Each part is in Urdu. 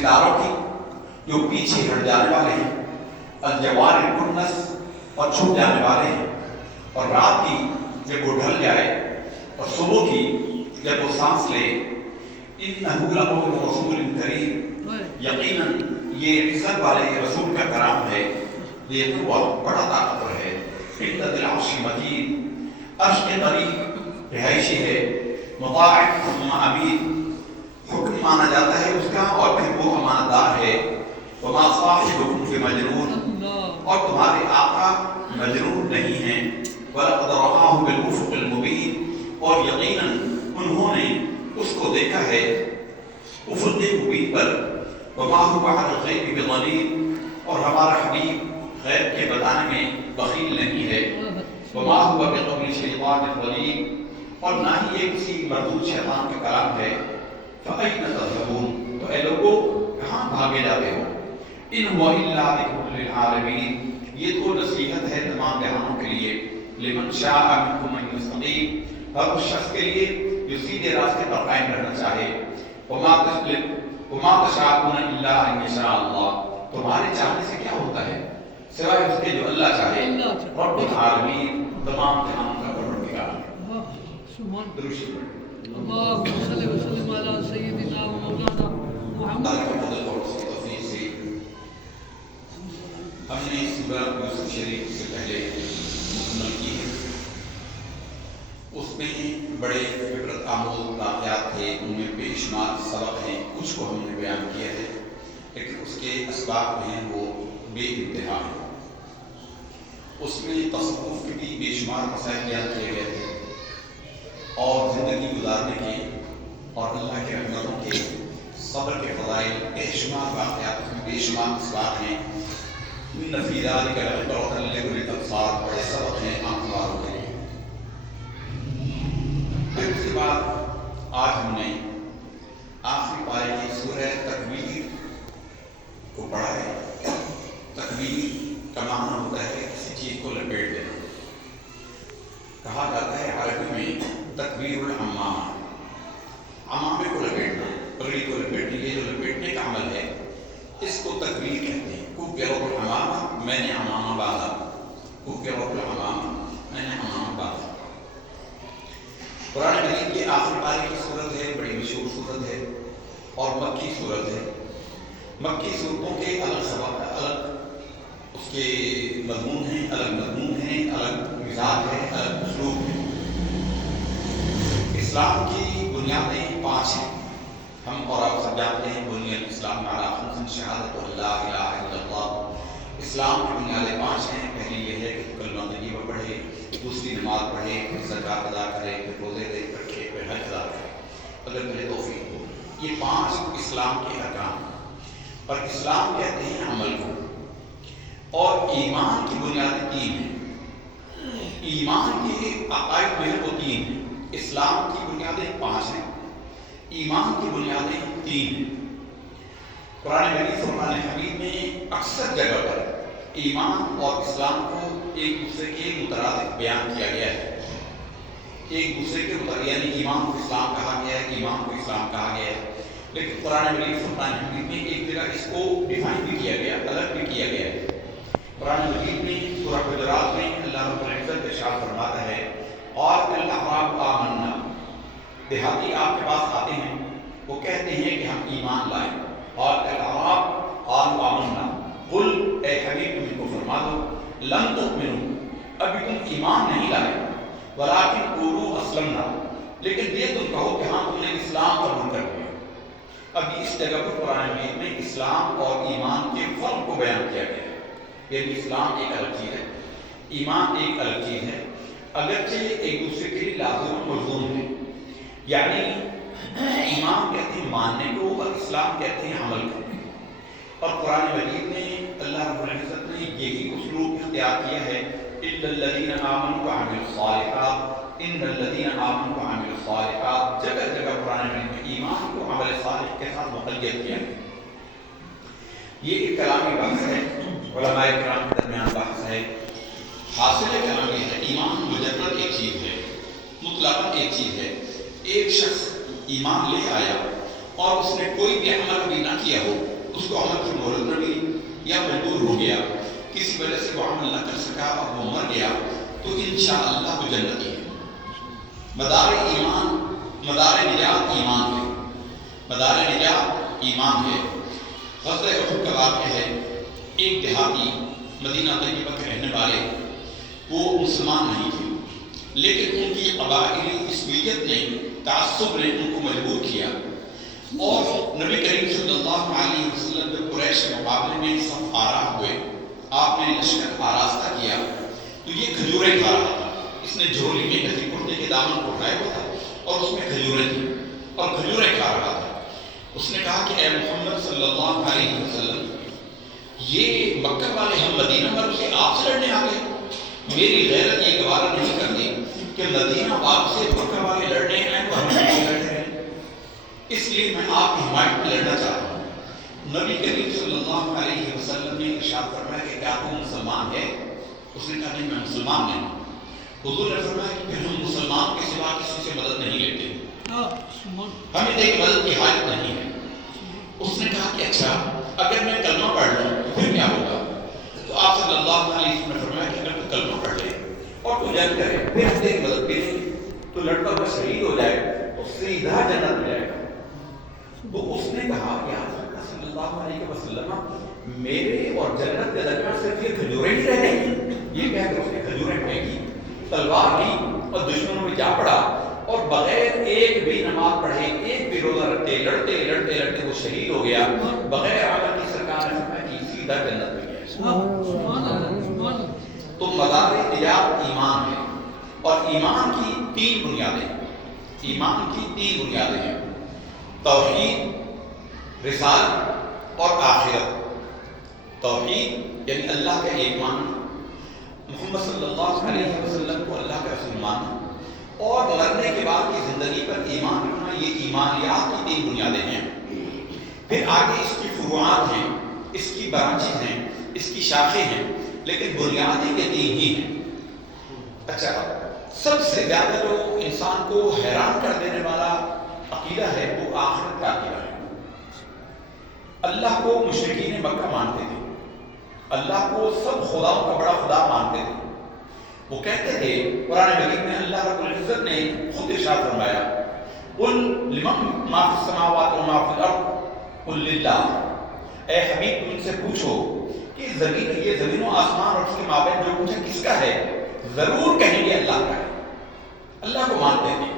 ستاروں کی جو پیچھے ہٹ جانے والے ہیں، الجوار الکنس اور چھپ جانے والے ہیں، اور رات کی جب وہ ڈھل جائے اور صبح کی جب وہ سانس لے، انہ لقول رسول کریم، یقیناً یہ عزت والے رسول کا کلام ہے، یہ بڑا طاقتور ہے، عند ذی العرش مجید، عرش کے قریب رہائشی ہے، مطاع ثم امین، حکم مانا جاتا ہے اس کا اور پھر وہ امانت دار ہے، وما صاحبکم بمجنون، اور تمہارے آقا مجنون نہیں ہیں، وَلَقَدْ رَآهُ بِالْأُفُقِ الْمُبِينِ، اور یقیناً انہوں نے اس کو دیکھا ہے افق مبین پر، وَمَا هُوَ عَلَى الْغَيْبِ بِضَنِينٍ، اور ہمارا حبیب غیب کے بتانے میں بخیل نہیں ہے، وَمَا هُوَ بِقَوْلِ شَيْطَانٍ رَجِيمٍ، اور نہ ہی یہ کسی مردود شیطان کا کلام ہے، فَأَيْنَ تَذْهَبُونَ، تو اے لوگوں کہاں بھاگے جاتے ہو، إِنْ هُوَ إِلَّا ذِكْرٌ لِلْعَالَمِينَ، یہ تو نصیحت ہے تمام جہانوں کے لیے، لمن شاء منکم ان یستقیم، اور اس شخص کے لیے جو سیدھے راستے پر قائم رہنا چاہے، وما تشاءون الا ان یشاء اللہ، تمہارے چاہنے سے کیا ہوتا ہے سوائے اس کے جو اللہ چاہے، رب العالمین، تمام جہانوں کا پروردگار ہے۔ درود شریف اللهم صل وسلم على سيدنا ومولانا محمد۔ اللہ کے فضل اور اس کی توفیق سے ہم نے سورہ یوسف شریف سے پہلے مکمل کی ہے، اس میں بڑے عبرت آموز واقعات تھے، ان میں بے شمار سبق ہیں، کچھ کو ہم نے بیان کیا ہے، لیکن اس کے اسباب ہیں وہ بے انتہا ہیں۔ اس میں تصوف کے بھی بے شمار مسائل بیان کیے گئے تھے، اور زندگی گزارنے کے اور اللہ کے رحمتوں کے صبر کے فضائل، بے شمار واقعات میں بے شمار اسباب ہیں۔ ان فی ذلک لعبرۃ لأولی الابصار، بڑے سبق ہیں آنکھ والوں کے لیے۔ پھر اس کے بعد آج ہم نے آخری پارے کی سورہ تکویر کو پڑھا ہے۔ تکویر کا معنی ہوتا ہے کسی چیز کو لپیٹ دینا، کہا جاتا ہے عربی میں تکویر العمامہ، عمامے کو لپیٹنا، پگڑی کو لپیٹنا، یہ جو لپیٹنے کا عمل ہے اس کو تکویر کہتے ہیں۔ کوکرۃ العمامہ، میں نے عمامہ باندھا، کوکرۃ العمامہ، میں نے عمامہ باندھا۔ قرآن مجید کی آخری پارے کی صورت ہے، بڑی مشہور صورت ہے اور مکی صورت ہے۔ مکی صورتوں کے الگ سبق، الگ اس کے مضمون ہیں، الگ مضمون ہیں، الگ مزاج ہے، الگ اسلوب ہے۔ اسلام کی بنیادیں 5 ہیں، ہم اور آپ سب جانتے ہیں، بنیاد اسلام علی خمس شہادت لا الہ الا اللہ۔ اسلام کی بنیادیں 5 ہیں، پہلی یہ ہے کہ کلمہ طیبہ پڑھے، دوسری نماز پڑھے، پھر زکوٰۃ ادا کرے، پھر روزے دے رکھے، پھر حج ادا کرے، اگر مجھے توفیق ہو۔ یہ 5 اسلام کے ارکان، اور اسلام کہتے ہیں عمل کو، اور ایمان کی بنیادیں 3 ہیں۔ ایمان کے عقائد میں وہ 3 ہیں، اسلام کی بنیادیں 5 ہیں، ایمان کی بنیادیں 3 ہیں۔ قرآن مجید اور قرآن حکیم میں اکثر جگہ پر ایمان اور اسلام کو ایک دوسرے کے مترادف بیان کیا گیا ہے، ایک دوسرے کے یعنی ایمان کو اسلام کہا گیا ہے، ایمان کو اسلام کہا گیا ہے، لیکن قرآن مجید اور قرآن حکیم میں ایک جگہ اس کو ڈیفائن بھی کیا گیا، الگ بھی کیا گیا ہے۔ قرآن مجید میں سورہ حجرات میں اللہ رب العزت ارشاد فرماتا ہے، اور الاعراب آمنا، دیہاتی آپ کے پاس آتے ہیں، وہ کہتے ہیں کہ ہم ایمان لائیں، اور الاعراب قالوا آمنا، قل اے حبیب تم ان کو فرما دو، لم تؤمنوا، ابھی تم ایمان نہیں لائے، ولکن قولوا اسلمنا، لیکن یہ تم کہو کہ ہاں تم نے اسلام قبول کر لیا۔ ابھی اس جگہ پر قرآن مجید میں اسلام اور ایمان کے فرق کو بیان کیا گیا ہے، یعنی اسلام ایک الگ چیز ہے، ایمان ایک الگ چیز ہے، اگرچہ ایک دوسرے کے لیے لازم و ملزوم ہے، یعنی ایمان کہتے ہیں ماننے کو اور اسلام کہتے ہیں عمل کو۔ اور قرآن مجید میں اللہ رب العزت نے یہی اسلوب اختیار کیا ہے، الا الذین آمنوا وعملوا الصالحات، ان الذین آمنوا وعملوا الصالحات، جگہ جگہ قرآن مجید میں ایمان کو عمل صالح کے ساتھ مقید کیا ہے۔ یہ ایک کلامی بحث ہے، علماء کرام کے درمیان بحث ہے، حاصل کلام یہ ہے، ایمان مجرد ایک چیز ہے، مطلقاً ایک چیز ہے۔ ایک شخص ایمان لے آیا اور اس نے کوئی بھی عمل بھی نہ کیا ہو کو عمل کی مہلت نہ ملی یا مجبور ہو گیا، کسی وجہ سے وہ عمل نہ کر سکا اور وہ مر گیا، تو انشاءاللہ وہ جنتی ہے۔ مدار ایمان، مدار نجات ایمان ہے، مدار نجات ایمان ہے۔ غزوہ احد کا واقعہ ہے، ایک دیہاتی مدینہ طیبہ کے رہنے والے، وہ مسلمان نہیں تھے، لیکن ان کی قبائلی عصبیت نے، تعصب نے ان کو مجبور کیا، اور نبی کریم صلی اللہ علیہ وسلم جب قریش کے مقابلے میں صف آرا ہوئے، آپ نے لشکر آراستہ کیا، تو یہ کھجوریں کھا رہا تھا۔ اس نے جھولی میں کسی کرتے کے دامن کو اٹھایا ہوا تھا اور اس میں کھجوریں تھیں اور کھجوریں کھا رہا تھا۔ اس نے کہا کہ اے محمد صلی اللہ علیہ وسلم، یہ مکہ والے ہم مدینہ والوں سے آپ سے لڑنے آ گئے؟ میری غیرت یہ گوارہ نہیں کرتی کہ مدینہ والوں سے مکہ والے لڑنے ہیں تو ہم نہیں لڑ رہے ہیں، اس لیے میں آپ کی حمایت میں لڑنا چاہتا ہوں۔ نبی کریم صلی اللہ علیہ وسلم نے ارشاد فرمایا کہ کیا تم مسلمان ہے؟ اس نے کہا نہیں، میں مسلمان نہیں۔ حضور نے فرمایا کہ پھر ہم مسلمان کے سوا کسی سے مدد نہیں لیتے، ہمیں دیکھ مدد کی حاجت نہیں ہے۔ اس نے کہا کہ اچھا، اگر میں کلمہ پڑھ لوں تو پھر کیا ہوگا؟ تو آپ صلی اللہ علیہ وسلم نے فرمایا کہ اگر تو کلمہ پڑھ لے اور تو جنگ کرے، پھر ہم تیری مدد کریں گے، تو لڑکا ہوا شہید ہو جائے تو سیدھا جنت میں جائے گا۔ تو اس نے کہا کہ آپ صلی اللہ علیہ وسلم، میرے اور جنت کے درمیان صرف یہ کھجوریں ہی رہ گئی؟ یہ کہہ کر اس نے کھجوریں پھینکی، تلوار لی اور دشمنوں میں جا پڑا، اور بغیر ایک بھی نماز پڑھے، ایک بھی روزہ رکھتے، لڑتے لڑتے لڑتے وہ شہید ہو گیا۔ بغیر عمل کی سرکار نے فرمایا کہ سیدھا جنت میں گیا۔ تو مدار نجات ایمان ہے، اور ایمان کی تین بنیادیں، ایمان کی تین بنیادیں ہیں: توحید، رسالت اور آخرت۔ توحید یعنی اللہ کا ایک ماننا، محمد صلی اللہ علیہ وسلم کو اللہ کا رسول ماننا، اور مرنے کے بعد کی زندگی پر ایمان رکھنا، یہ ایمانیات کی تین بنیادیں ہیں۔ پھر آگے اس کی فروعات ہیں، اس کی برانچز ہیں، اس کی شاخیں ہیں، لیکن بنیادیں کے تین ہی ہیں۔ اچھا، سب سے زیادہ جو انسان کو حیران کر دینے والا عقیدہ ہے وہ آخرت کا عقیدہ ہے۔ اللہ کو مشرکین مکہ مانتے تھے، اللہ کو سب خداؤں کا بڑا خدا مانتے تھے۔ وہ کہتے تھے، قرآن مجید میں اللہ رب العزت نے خود ارشاد فرمایا، قل لمن ما فی السماوات و ما فی الارض قل للہ، اے حبیب تم ان سے پوچھو کہ یہ زمین و آسمان اور اس کے مابین جو کچھ ہے کس کا ہے؟ ضرور کہیں گے اللہ کا ہے۔ اللہ کو مانتے تھے،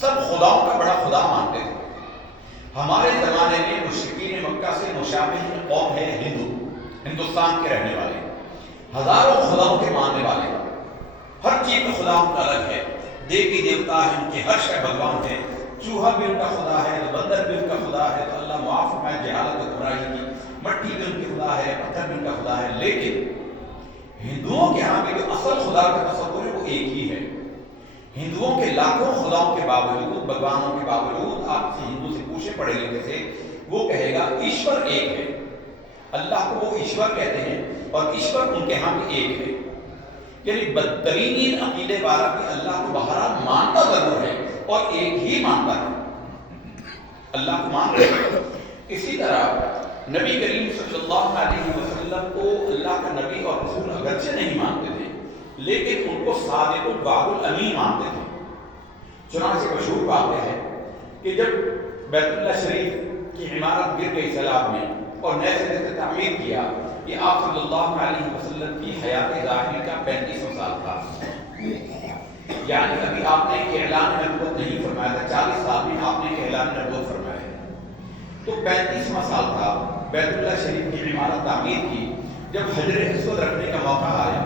سب خداؤں کا بڑا خدا مانتے تھے۔ ہمارے زمانے میں مشرکین مکہ سے مشابہ قوم ہے ہندوستان کے رہنے والے، ہزاروں خداؤں کے ماننے والے، ہر چیز کا خدا ان کا الگ ہے، دیوی دیوتا ہے ان کے، ہر شے بھگوان ہے، چوہا بھی ان کا خدا ہے، بندر بھی ان کا خدا ہے، تو اللہ معاف فرمائے جہالت و گمراہی کی، مٹی بھی ان کی خدا ہے، پتھر بھی ان کا خدا ہے۔ لیکن ہندوؤں کے ہاں بھی جو اصل خدا کا تصور ہے وہ ایک ہی ہے۔ ہندوؤں کے لاکھوں خداؤں کے باوجود، بھگوانوں کے باوجود، آپ سے ہندو سے پوچھے پڑھے لکھے سے، وہ کہے گا ایشور ایک ہے، اللہ کو وہ ایشور کہتے ہیں، اور ایشور ان کے ہاں بھی ایک ہے۔ یعنی بدترین عقیدے والا بھی اللہ کو بہرحال مانتا ضرور ہے اور ایک ہی مانتا ہے، اللہ کو مان رہے ہیں۔ اسی طرح نبی کریم صلی اللہ علیہ وسلم کو اللہ کا نبی اور رسول اگرچہ نہیں مانتے تھے، لیکن ان کو صادق الوعد الامین مانتے تھے۔ چنانچہ مشہور واقعہ ہے کہ جب بیت اللہ شریف کی عمارت گر گئی سیلاب میں اور نئے سرے سے تعمیر کیا، یہ آپ صلی اللہ علیہ وسلم کی حیات ظاہری کا 35واں سال تھا، یعنی ابھی آپ نے اعلان نبوت نہیں فرمایا تھا، 40 سال میں آپ نے اعلان نبوت فرمایا ہے، تو 35واں سال تھا۔ بیت اللہ شریف کی عمارت تعمیر کی، جب حجر اسود رکھنے کا موقع آیا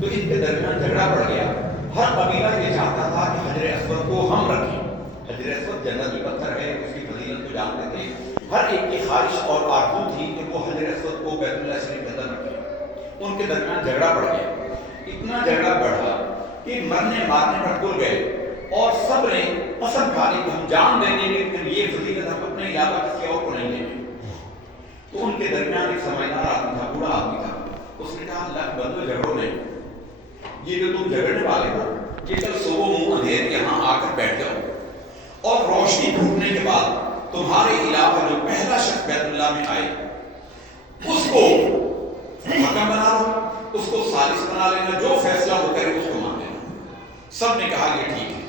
تو ان کے درمیان جھگڑا پڑ گیا۔ ہر قبیلہ یہ چاہتا تھا کہ حجر اسود کو ہم رکھیں، حجر اسود جنتی پتھر ہے، اس کی فضیلت کو جانتے تھے، ہر ایک کی خواہش اور آرزو تھی کہ وہ حجر اسود کو بیت اللہ شریف کے اندر رکھیں۔ ان کے درمیان جھگڑا پڑ گیا، اتنا جھگڑا بڑھا کہ مرنے مارنے پر تل گئے، اور سب نے قسم کھا لی کہ ہم جان دیں گے لیکن یہ فضیلت ہم اپنے علاوہ کسی اور کو نہیں دیں گے۔ تو ان کے درمیان ایک سمجھدار آدمی تھا، بوڑھا آدمی تھا، اس نے کہا اللہ بندو جھگڑو نہیں، یہ جو تم جھگڑنے والے ہو یہ کل صبح منہ اندھیر یہاں آ کر بیٹھ جاؤ، اور روشنی ٹوٹنے کے بعد تمہارے علاوہ جو پہلا شخص بیت اللہ میں آئے اس کو حکم بنا لو، اس کو ثالث بنا لینا، جو فیصلہ وہ کرے اس کو مان لینا۔ سب نے کہا یہ ٹھیک ہے۔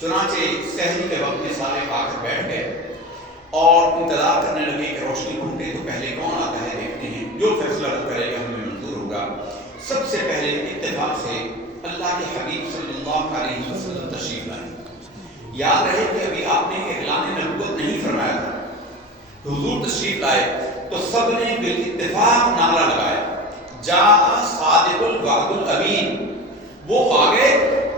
چنانچہ سحری کے وقت میں سارے آ کر بیٹھ گئے اور انتظار کرنے لگے کہ روشنی ڈھونڈے تو پہلے کون آتا ہے دیکھتے ہیں، جو فیصلہ وہ کرے گا ہمیں منظور ہوگا۔ سب سے پہلے اتفاق سے اللہ کے حبیب صلی اللہ علیہ وسلم تشریف لائے۔ یاد رہے کہ ابھی آپ نے اعلان نبوت نہیں فرمایا تھا، حضور تشریف لائے تو سب نے بالاتفاق نعرہ لگایا، جاء صادق الوعد الامین، وہ آگے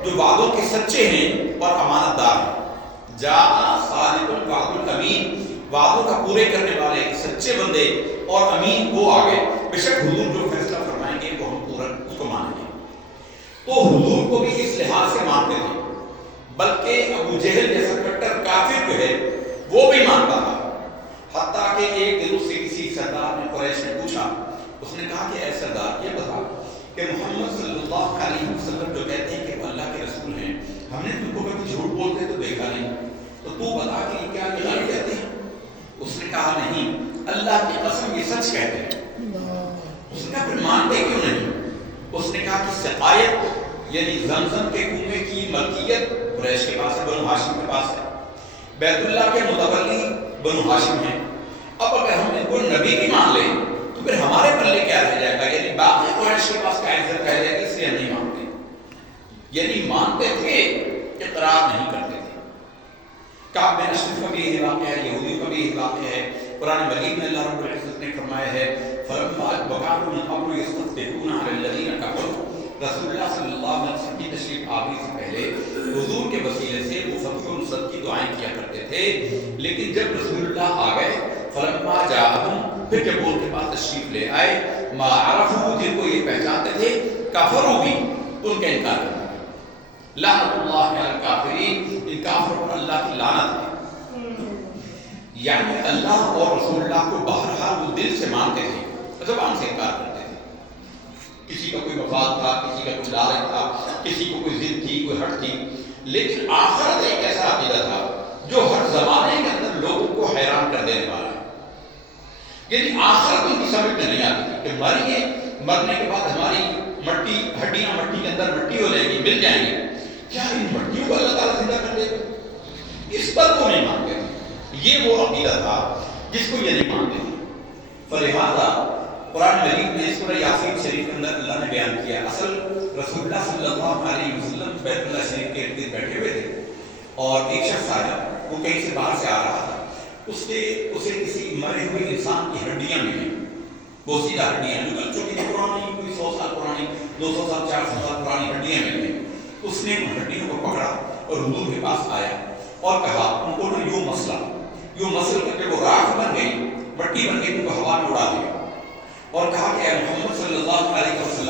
جو وعدوں کے سچے ہیں اور امانت دار ہیں۔ جاء صادق الوعد الامین، وعدوں کا پورے کرنے والے سچے بندے اور امین وہ آگے، بے شک حضور جو فیصلہ فرمائیں گے وہ ہم پورا اس کو مانیں گے۔ تو حضور کو بھی اس لحاظ سے مانتے تھے، بلکہ ابو جہل جیسا کٹر کافر جو ہے وہ بھی مانتا تھا۔ حتیٰ کہ ایک دن اس سے کسی سردار نے قریش نے پوچھا، اس نے کہا کہ اے سردار یہ بتا کہ محمد صلی اللہ علیہ وسلم جو کہتے ہیں کہ وہ اللہ کے رسول ہیں، ہم نے تم کو کبھی جھوٹ بولتے تو دیکھا نہیں، تو بتا کہ کیا یہ غلط کہتے ہیں؟ اس نے کہا نہیں، اللہ کی قسم یہ سچ کہتے ہیں۔ اس نے کہا پھر مانتے کیوں نہیں؟ اس نے کہا کہ سقایت یعنی زمزم کے کنویں کی ملکیت قریش کے پاس ہے، بنو ہاشم کے پاس ہے، بیت اللہ کے متولی بنو ہاشم ہیں۔ اب اگر ہم ان کو نبی بھی مان لیں تو پھر ہمارے پلے کیا رہ جائے گا؟ یعنی باقی قریش کے پاس کا عزت رہ جائے گا، اس لیے ہم نہیں مانتے۔ یعنی مانتے تھے، اقرار نہیں کرتے تھے۔ کعب بن اشرف کا بھی یہ واقعہ ہے، یہودیوں کا بھی یہ واقعہ ہے۔ قرآن مجید میں اللہ رب العزت نے فرمایا ہے فَلَمَّا وَكَانُوا مِن قَبْلُ يَسْتَفْتِحُونَ عَلَى الَّذِينَ كَفَرُوا، رسول اللہ صلی اللہ علیہ وسلم کی تشریف آوری سے پہلے حضور کے وسیلے سے وہ فتح و نصرت کی دعائیں کیا کرتے تھے، لیکن جب رسول اللہ آ گئے فَلَمَّا جَاءَهُمْ، پھر جب وہ ان کے پاس تشریف لے آئے، مَا عَرَفُوا، جن کو یہ پہچانتے تھے، کفروا بھی، ان کا انکار کرتے تھے۔ لعنت اللہ علی الکافرین، ان کافروں پر اللہ کی لعنت ہے۔ یعنی اللہ اور رسول اللہ کو بہرحال وہ دل سے مانتے تھے، زبان سے انکار کرتے تھے۔ کسی کا کوئی مفاد تھا، کسی کا کوئی لالچ تھا، کسی کو کوئی ضد تھی، کوئی ہٹ تھی، لیکن آخرت ایک ایسا عقیدہ تھا جو ہر زمانے کے اندر لوگوں کو حیران کر دینے والا ہے۔ یعنی آخرت ان کی سمجھ میں نہیں آتی تھی کہ مریں گے، مرنے کے بعد ہماری مٹی ہڈیاں مٹی کے اندر مٹی ہو جائے گی، مل جائیں گی، کیا ان مٹیوں کو اللہ تعالیٰ زندہ کر دے گا؟ اس پر وہ نہیں مانتے تھے۔ یہ وہ عقیدہ تھا جس کو یہ نہیں مانتے تھے۔ فلہذا قرآن مجید میں سورہ یاسین شریف کے اندر اللہ نے بیان کیا، اصل رسول اللہ صلی اللہ علیہ وسلم بیت اللہ شریف کے ارد بیٹھے ہوئے تھے اور ایک شخص آیا، وہ کہیں سے باہر سے آ رہا تھا، اسے کسی مرے ہوئے انسان کی ہڈیاں ملی، وہ سیدھا ہڈیاں جو کہ پرانی کوئی 100 سال پرانی، 200 سال 400 سال پرانی ہڈیاں ملی۔ اس نے ان ہڈیوں کو پکڑا اور حضور کے پاس آیا اور کہا ان کو نا یوں مسل کر کے وہ راکھ بن گئی، مٹی بن گئی، ان کو ہوا میں اڑا دیا اور کہا کہ اے محمد صلی اللہ علیہ وسلم